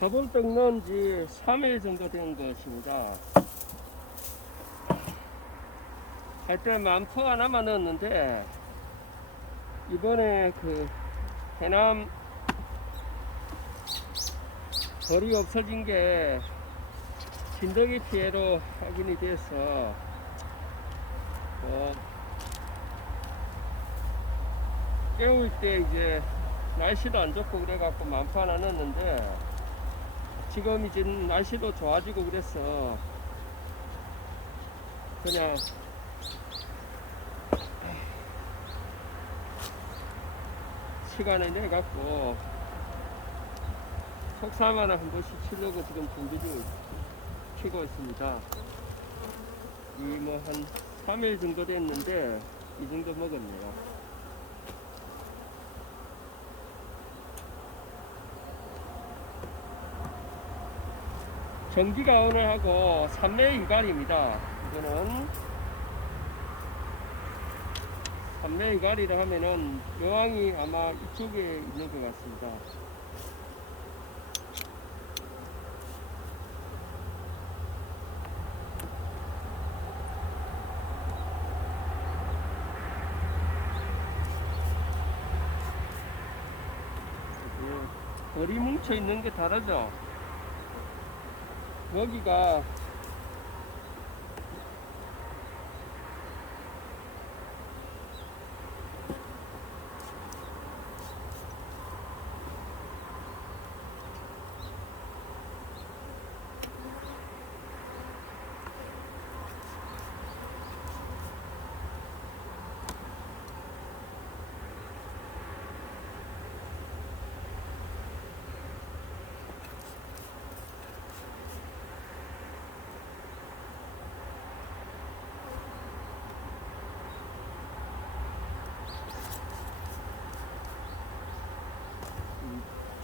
화분떡 넣은 지 3일 정도 된 것입니다. 할 때 만포 하나만 넣었는데 이번에 그 해남 벌이 없어진 게 진드기 피해로 확인이 돼서 어, 깨울 때 이제 날씨도 안 좋고 그래갖고 만포 하나 넣었는데 지금 이제 날씨도 좋아지고 그래서 그냥 시간을 내 갖고 속삼하나 한 번씩 치려고 지금 준비 중을 키고 있습니다. 이 뭐 한 3일 정도 됐는데 이 정도 먹었네요. 전기가 오늘 하고 3매 이갈입니다. 이거는 3매 이갈이라 하면은 여왕이 아마 이쪽에 있는 것 같습니다. 예, 벌이 뭉쳐 있는 게 다르죠. 여기가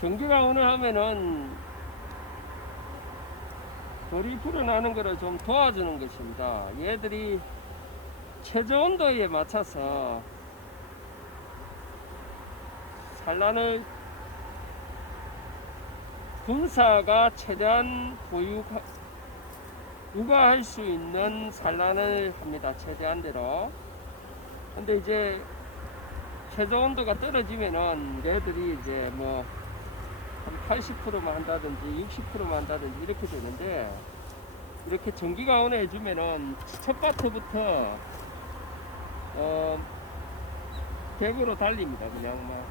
전기가 오늘 하면은 돌이 불어나는 것을 좀 도와주는 것입니다. 얘들이 최저 온도에 맞춰서 산란을 분사가 최대한 보유 육아할 수 있는 산란을 합니다. 최대한대로. 근데 이제 최저 온도가 떨어지면은 얘들이 이제 뭐 한 80%만 한다든지 60%만 한다든지 이렇게 되는데 이렇게 전기가 오래 해주면은 첫 바트부터 어 100으로 달립니다. 그냥 뭐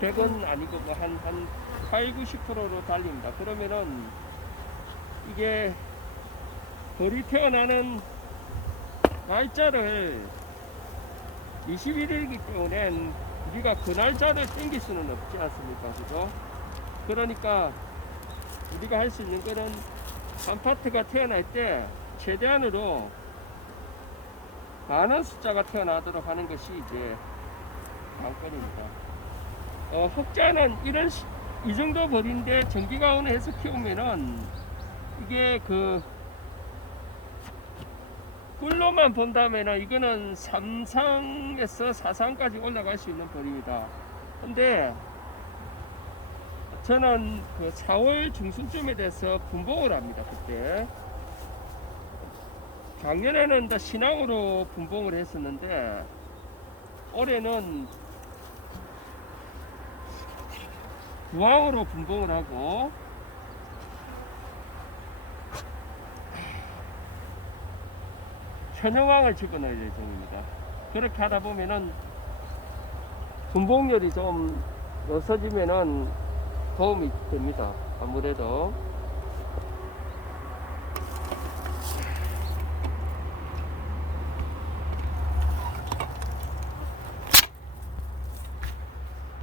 100은 아니고 뭐한한 8, 90%로 달립니다. 그러면은 이게 벌이 태어나는 날짜를 21일이기 때문에 우리가 그 날짜를 땡길 수는 없지 않습니까? 그죠? 그러니까 우리가 할 수 있는 거는 한 파트가 태어날 때 최대한으로 많은 숫자가 태어나도록 하는 것이 이제 관건입니다. 어, 혹자는 이런 시- 이 정도 벌인데 전기가 오늘 해서 키우면은 이게 그 꿀로만 본다면은 이거는 3상에서 4상까지 올라갈 수 있는 벌입니다. 근데 저는 그 4월 중순쯤에 돼서 분봉을 합니다. 그때 작년에는 다 신앙으로 분봉을 했었는데 올해는 부항으로 분봉을 하고 현영왕을 집어넣을 예정입니다. 그렇게 하다 보면은 분봉열이 좀 없어지면은 도움이 됩니다. 아무래도